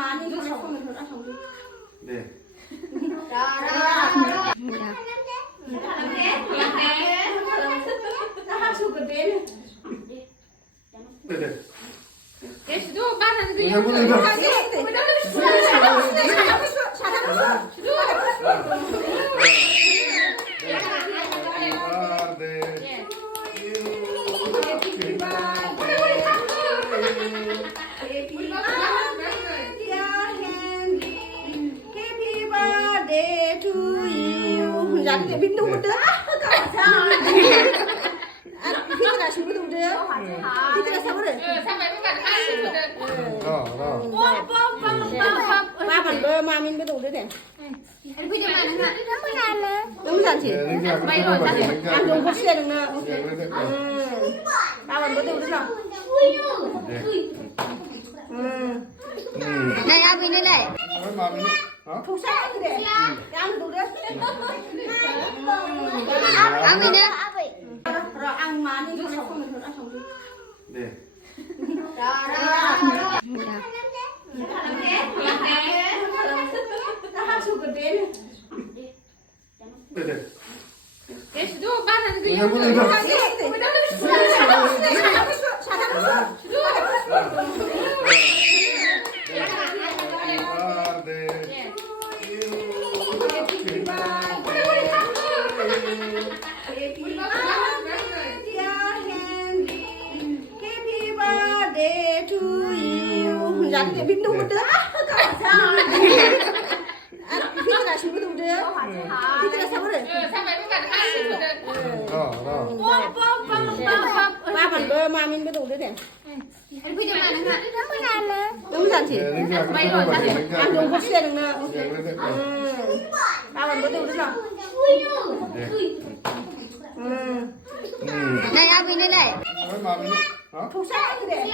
많이 손에 들어 네. 네네. 계시도 많은 그 아, 네. Jadi pintu udah, kita nasi udah, kita nasi udah. Ba phần bơ mà mình mới đủ đấy này. Đúng rồi chị. Ăn dùng có xe được nữa. Ba phần bơ đủ đấy rồi. Đây ăn bên đây này. Không sao cái đấy. Ăn đủ đấy. Ăn bên đây. Rồi ăn mà đi không ăn xong đi. 네. 네네. 계시도 많은 그 아, 네. Jadi pintu udah, kita nasi udah, kita nasi udah. Ba phần bơ mà mình mới đủ đấy này. Đúng rồi chị. Ăn dùng có xe được nữa. Ba phần bơ đủ đấy rồi. Đây ăn bên đây này. Không sao cái đấy.